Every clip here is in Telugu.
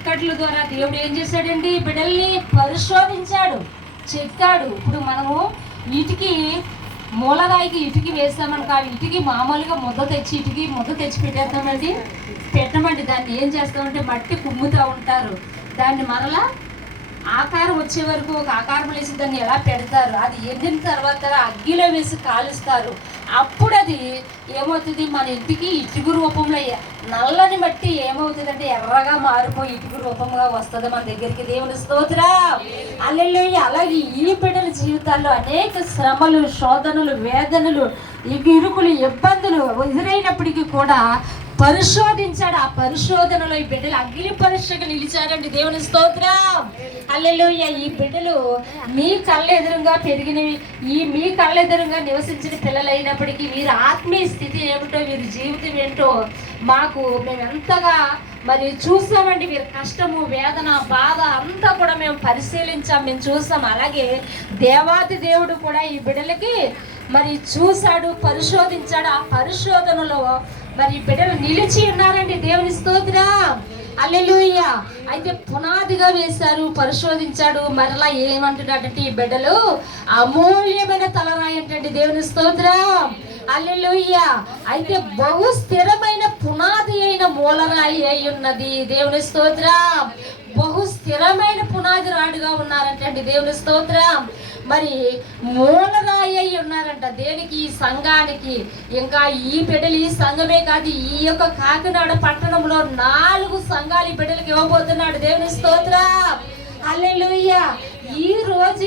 ఇక్కట్ల ద్వారా దేవుడు ఏం చేశాడండి? బిడ్డల్ని పరిశోధించాడు. చెక్కాడు. ఇప్పుడు మనము ఇటుకి మూలరాయికి ఇటుకి వేస్తామనుకో ఆ ఇటుకి మామూలుగా ముద్ద తెచ్చి ఇటుకి ముద్ద తెచ్చి పెట్టేస్తామండి. పెట్టమండి. దాన్ని ఏం చేస్తామంటే మట్టి కుమ్ముతూ ఉంటారు. దాన్ని మరలా ఆకారం వచ్చే వరకు ఒక ఆకారం వేసి దాన్ని ఎలా పెడతారు? అది ఎండిన తర్వాత అగ్గిలో వేసి కాలుస్తారు. అప్పుడు అది ఏమవుతుంది? మన ఇంటికి ఇటుకు రూపంలో ఎ- నల్లని మట్టి ఏమవుతుందంటే ఎర్రగా మారిపోయి ఇటుకు రూపంగా వస్తుంది మన దగ్గరికి. దేవుని స్తోత్ర. అల్లెళ్ళు అలాగే ఈ బిడ్డల జీవితాల్లో అనేక శ్రమలు శోధనలు వేదనలు ఇరుకులు ఇబ్బందులు ఎదురైనప్పటికీ కూడా పరిశోధించాడు. ఆ పరిశోధనలో ఈ బిడ్డలు అగ్ని పరీక్షకు నిలిచారండి. దేవుని స్తోత్రం. అల్లెలుయ్య ఈ బిడ్డలు మీ కళ్ళెదురుగా పెరిగినవి ఈ మీ కళ్ళెదురుగా నివసించిన పిల్లలు అయినప్పటికీ వీరి ఆత్మీయ స్థితి ఏమిటో వీరి జీవితం ఏంటో మాకు మేము ఎంతగా మరి చూసామండి. వీరి కష్టము వేదన బాధ అంతా కూడా మేము పరిశీలించాం మేము చూసాం. అలాగే దేవాతి దేవుడు కూడా ఈ బిడ్డలకి మరి చూశాడు పరిశోధించాడు. ఆ పరిశోధనలో మరి ఈ బిడ్డలు నిలిచి ఉన్నారండి దేవుని స్తోత్రం. అల్లెలుయ్య అయితే పునాదిగా వేశారు పరిశోధించాడు మరలా ఏమంటున్నాడంటే ఈ బిడ్డలు అమూల్యమైన తలరాయి అంటే దేవుని స్తోత్రం. అల్లెలుయ్య అయితే బహు స్థిరమైన పునాది అయిన మూలరాయి అయి ఉన్నది దేవుని స్తోత్రం. బహు స్థిరమైన పునాది రాడుగా ఉన్నారంటండి దేవుని స్తోత్రం. మరి మూలరాయి అయి ఉన్నారంట. దేనికి? ఈ సంఘానికి. ఇంకా ఈ బిడ్డలు ఈ సంఘమే కాదు ఈ యొక్క కాకినాడ పట్టణంలో నాలుగు సంఘాలు ఈ బిడ్డలకు ఇవ్వబోతున్నాడు. దేవుని స్తోత్రం. అల్లెలుయ్య ఈ రోజు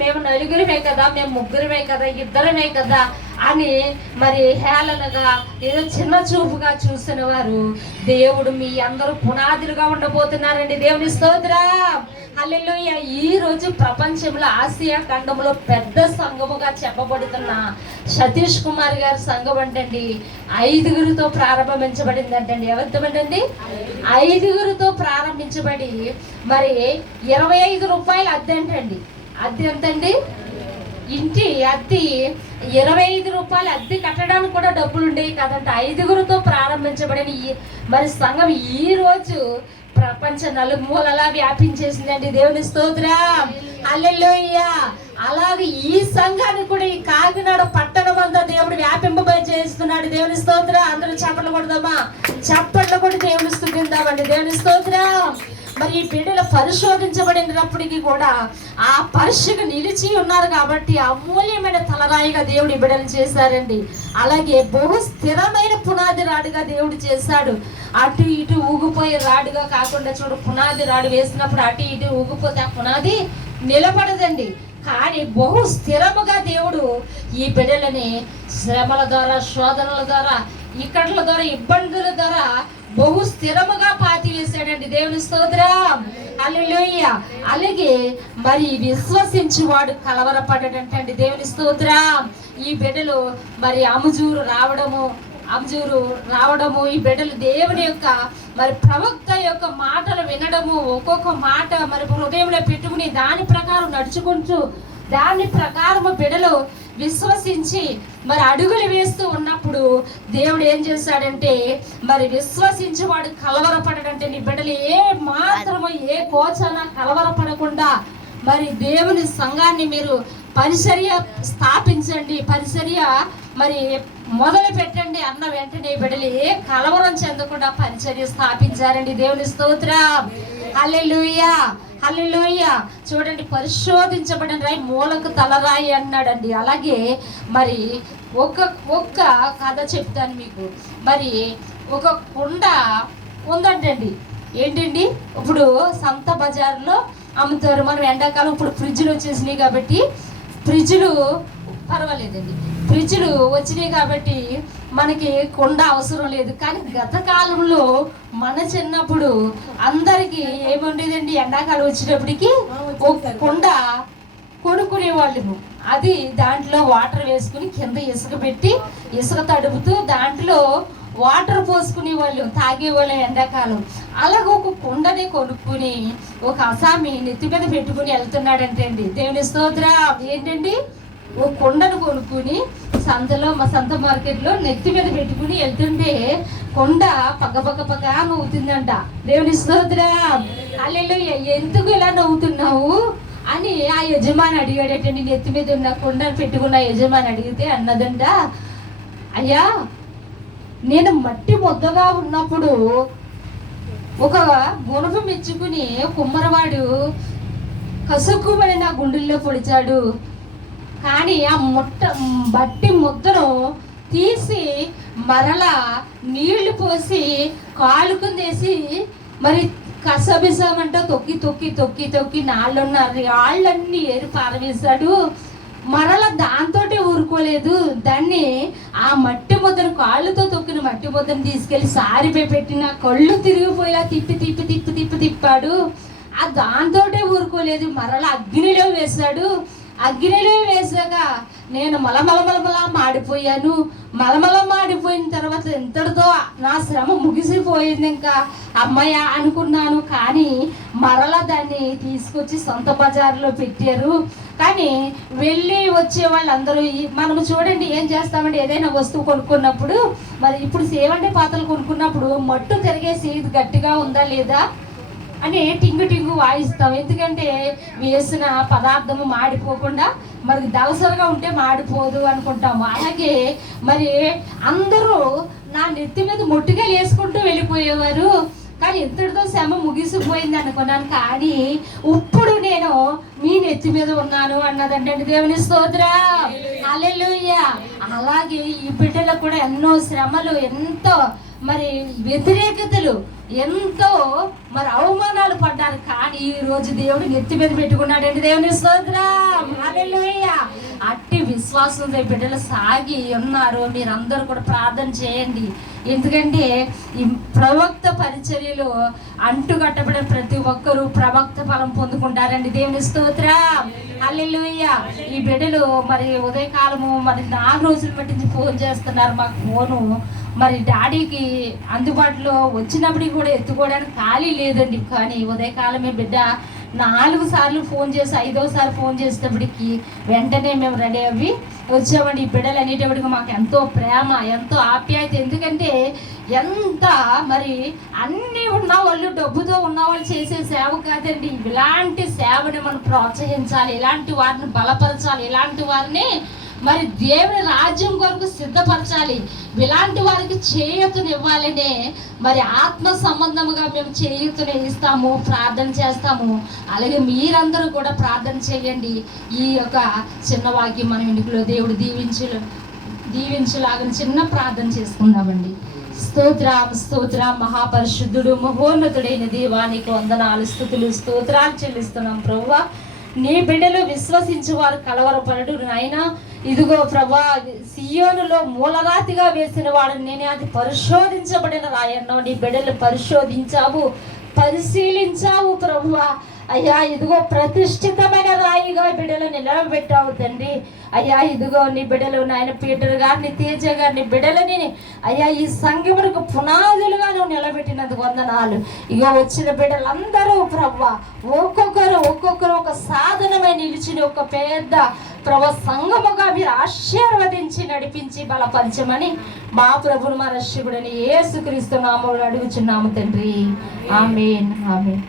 మేము నలుగురమే కదా మేము ముగ్గురమే కదా ఇద్దరమే కదా. అని మరి హేళనగా ఏదో చిన్న చూపుగా చూసిన వారు దేవుడు మీ అందరూ పునాదులుగా ఉండబోతున్నారండి. దేవుని స్తోత్రం. హల్లెలూయ. ఈ రోజు ప్రపంచంలో ఆసియా ఖండంలో పెద్ద సంఘముగా చెప్పబడుతున్న సతీష్ కుమార్ గారి సంఘం అంటండి ఐదుగురితో ప్రారంభించబడింది అంటండి ఎవరితో అంటండి ఐదుగురితో ప్రారంభించబడి మరి ఇరవై ఐదు రూపాయలు అద్దె అంటండి. అద్దె ఎంతండి? ఇంటి అద్దె ఇరవై ఐదు రూపాయలు అద్దె కట్టడానికి కూడా డబ్బులు ఉండేవి కదంట. ఐదుగురితో ప్రారంభించబడిన ఈ మరి సంఘం ఈ రోజు ప్రపంచ నలుమూలలా వ్యాపించేసిందండి. దేవుని స్తోత్రం. అల్లెలోయ్య అలాగే ఈ సంఘాన్ని కూడా ఈ కాకినాడ పట్టణం అంతా దేవుడు వ్యాపింపబై చేస్తున్నాడు. దేవుని స్తోత్ర. అందరూ చప్పట్లు కొడదామా? చప్పట్లు కూడా దేవుని స్థుతిందామండి. దేవుని స్తోత్ర. మరి ఈ బిడ్డలు పరిశోధించబడినప్పటికీ కూడా ఆ పరీక్షకు నిలిచి ఉన్నారు కాబట్టి అమూల్యమైన తలరాయిగా దేవుడు బిడ్డలు చేశారండి. అలాగే బహు స్థిరమైన పునాది రాడుగా దేవుడు చేశాడు. అటు ఇటు ఊగిపోయే రాడుగా కాకుండా చూడు పునాది రాడు వేసినప్పుడు అటు ఇటు ఊగిపోతే ఆ పునాది నిలబడదండి. కానీ బహు స్థిరముగా దేవుడు ఈ బిడ్డలని శ్రమల ద్వారా శోధనల ద్వారా ఇక్కడల ద్వారా ఇబ్బందుల ద్వారా బహు స్థిరముగా పాతి వేశాడండి దేవుని స్తోత్రం. అల్లుయ్య అలాగే మరి విశ్వసించువాడు కలవరపడడంటండి దేవుని స్తోత్రం. ఈ బిడ్డలు మరి అముజూరు రావడము అంజూరు రావడము ఈ బిడ్డలు దేవుని యొక్క మరి ప్రవక్త యొక్క మాటలు వినడము ఒక్కొక్క మాట మరి హృదయంలో పెట్టుకుని దాని ప్రకారం నడుచుకుంటూ దాని ప్రకారము బిడలు విశ్వసించి మరి అడుగులు వేస్తూ ఉన్నప్పుడు దేవుడు ఏం చేశాడంటే మరి విశ్వసించి వాడు కలవరపడడంటే నీ బిడ్డలు ఏ మాత్రము ఏ కోచన కలవరపడకుండా మరి దేవుని సంఘాన్ని మీరు పరిచర్య స్థాపించండి పరిచర్య మరి మొదలు పెట్టండి అన్న వెంటనే బిడలి ఏ కలవరం చెందకుండా పరిచర్య స్థాపించారండి. దేవుని స్తోత్రం. హల్లెలూయా హల్లెలూయా. చూడండి పరిశోధించబడిన రాయి మూలకు తలరాయి అన్నాడండి. అలాగే మరి ఒక ఒక్క కథ చెప్తాను మీకు. మరి ఒక కుండ ఉందంటండి. ఏంటండి? ఇప్పుడు సంత బజార్లో అమ్ముతారు. మనం ఎండాకాలం ఇప్పుడు ఫ్రిడ్జ్లు వచ్చేసినాయి కాబట్టి ఫ్రిడ్జ్లు పర్వాలేదండి. ఫ్రిడ్జ్లు వచ్చినాయి కాబట్టి మనకి కొండ అవసరం లేదు. కానీ గత కాలంలో మన చిన్నప్పుడు అందరికీ ఏముండేదండి? ఎండాకాలం వచ్చినప్పటికి కుండ కొనుక్కునే వాళ్ళము. అది దాంట్లో వాటర్ వేసుకుని కింద ఇసుక పెట్టి ఇసుక తడుపుతూ దాంట్లో వాటర్ పోసుకునే వాళ్ళు తాగేవాళ్ళం ఎండాకాలం. అలాగ ఒక కుండని కొనుక్కుని ఒక అసామి నెత్తి మీద పెట్టుకుని వెళ్తున్నాడంటే అండి. దేవుని స్తోత్ర. ఏంటండి? ఓ కొండను కొనుక్కుని సంతలో మా సంత మార్కెట్లో నెత్తి మీద పెట్టుకుని వెళ్తుంటే కొండ పగపగ పగ నవ్వుతుందంట. దేవుని స్తోత్ర. అల్లెలు ఎందుకు ఇలా నవ్వుతున్నావు? అని ఆ యజమాని అడిగాడటండి నెత్తి మీద ఉన్న కొండను పెట్టుకున్న యజమాని అడిగితే అన్నదంట అయ్యా నేను మట్టి ముద్దగా ఉన్నప్పుడు ఒక గుణపం మెచ్చుకుని కుమ్మరవాడు కసుక్కుమని నా గుండెల్లో పొడిచాడు. కానీ ఆ ముట్ట బట్టి ముద్దను తీసి మరలా నీళ్ళు పోసి కాలుకుందేసి మరి కసబిసమంట తొక్కి తొక్కి తొక్కి తొక్కి నాళ్ళున్న రాళ్ళన్నీ ఏరి పారవేశాడు. మరల దాంతోటే ఊరుకోలేదు. దాన్ని ఆ మట్టి ముద్దను కాళ్ళతో తొక్కిన మట్టి ముద్దను తీసుకెళ్ళి సారిపై పెట్టిన కళ్ళు తిరిగిపోయేలా తిప్పి తిప్పి తిప్పి తిప్పి తిప్పాడు. ఆ దాంతోటే ఊరుకోలేదు. మరల అగ్నిలో వేశాడు. అగ్నిలో వేసాక నేను మలమల మాడిపోయాను. మలమల మాడిపోయిన తర్వాత ఇంతటితో నా శ్రమ ముగిసిపోయింది ఇంకా. అమ్మయ్య అనుకున్నాను కానీ మరలా దాన్ని తీసుకొచ్చి సొంత బజార్లో పెట్టారు. కానీ వెళ్ళి వచ్చే వాళ్ళందరూ మనం మనము చూడండి ఏం చేస్తామంటే ఏదైనా వస్తువు కొనుక్కున్నప్పుడు మరి ఇప్పుడు సేవంటి పాత్రలు కొనుక్కున్నప్పుడు మట్టు తిరిగేసి ఇది గట్టిగా ఉందా లేదా అని టింగు టింగు వాయిస్తాం. ఎందుకంటే వేసిన పదార్థము మాడిపోకుండా మరి దలసరిగా ఉంటే మాడిపోదు అనుకుంటాము. అలాగే మరి అందరూ నా నెత్తి మీద మొట్టిగా వేసుకుంటూ వెళ్ళిపోయేవారు. కానీ ఇంతటితో శ్రమ ముగిసిపోయింది అనుకున్నాను. కానీ ఇప్పుడు నేను మీ నెత్తి మీద ఉన్నాను అన్నదంటే దేవుని స్తోత్ర. అలెలుయ్య అలాగే ఈ బిడ్డలకు కూడా ఎన్నో శ్రమలు ఎంతో మరి వ్యతిరేకతలు ఎంతో మరి అవమానాలు పడ్డారు. కానీ ఈ రోజు దేవుడు నెత్తి మీద పెట్టుకున్నాడండి దేవుని స్తోత్రం. అట్టి విశ్వాసంతో ఈ బిడ్డలు సాగి ఉన్నారు. మీరందరూ కూడా ప్రార్థన చేయండి. ఎందుకంటే ఈ ప్రవక్త పరిచర్యలు అంటుకట్టబడిన ప్రతి ఒక్కరూ ప్రవక్త ఫలం పొందుకుంటారండి. దేవుని స్తోత్ర. అల్లెలుయ్య ఈ బిడ్డలు మరి ఉదయకాలము మరి నాలుగు రోజులు పట్టించి ఫోన్ చేస్తున్నారు మాకు ఫోను. మరి డాడీకి అందుబాటులో వచ్చినప్పటికి కూడా ఎత్తుకోవడానికి ఖాళీ లేదండి. కానీ ఉదయకాలమే బిడ్డ నాలుగు సార్లు ఫోన్ చేసి ఐదోసారి ఫోన్ చేసేటప్పటికి వెంటనే మేము రెడీ అవి వచ్చామండి. ఈ బిడ్డలు అనేటప్పటికి మాకు ఎంతో ప్రేమ ఎంతో ఆప్యాయత. ఎందుకంటే ఎంత మరి అన్నీ ఉన్న వాళ్ళు డబ్బుతో ఉన్న వాళ్ళు చేసే సేవ కాదండి. ఇలాంటి సేవని మనం ప్రోత్సహించాలి ఇలాంటి వారిని బలపరచాలి ఇలాంటి వారిని మరి దేవుని రాజ్యం కొరకు సిద్ధపరచాలి. ఇలాంటి వారికి చేయూతను ఇవ్వాలనే మరి ఆత్మ సంబంధముగా మేము చేయూతను ఇస్తాము ప్రార్థన చేస్తాము. అలాగే మీరందరూ కూడా ప్రార్థన చేయండి. ఈ యొక్క చిన్న వాక్యం మన ఇంటిలో దేవుడు దీవించు దీవించలాగా చిన్న ప్రార్థన చేసుకుందామండి. స్తోత్రం స్తోత్రం మహాపరిశుద్ధుడు మహోన్నతుడైన దేవానికి వందనాలు స్థుతులు స్తోత్రాలు చెల్లిస్తున్నాం ప్రవ్వ. నీ బిడ్డలు విశ్వసించు వారు కలవరపడడు నాయనా. ఇదిగో ప్రభా సియోనులో మూలరాతిగా వేసిన వాడు నేనే అది పరిశోధించబడిన రాయన్నో నీ బిడ్డలు పరిశోధించావు పరిశీలించావు ప్రభువా. అయ్యా ఇదిగో ప్రతిష్ఠితమైన రాయిగా బిడ్డలు నిలబెట్టావు తండ్రి. అయ్యా ఇదిగో నీ బిడ్డలు నాయన పీటర్ గారిని తేజ గారిని బిడ్డలని అయ్యా ఈ సంఘములకు పునాదులుగా నువ్వు నిలబెట్టినందుకు వందనాలు. ఇక వచ్చిన బిడ్డలందరూ ప్రభా ఒక్కొక్కరు ఒక్కొక్కరు ఒక సాధనమై నిలిచిన ఒక పెద్ద ప్రభు సంఘముగా మీరు ఆశీర్వదించి నడిపించి బలపరచమని మా ప్రభుని మన శివుడని ఏసుక్రీస్తు నామములు అడుగుచున్నాము తండ్రి. ఆమెన్. ఆమెన్.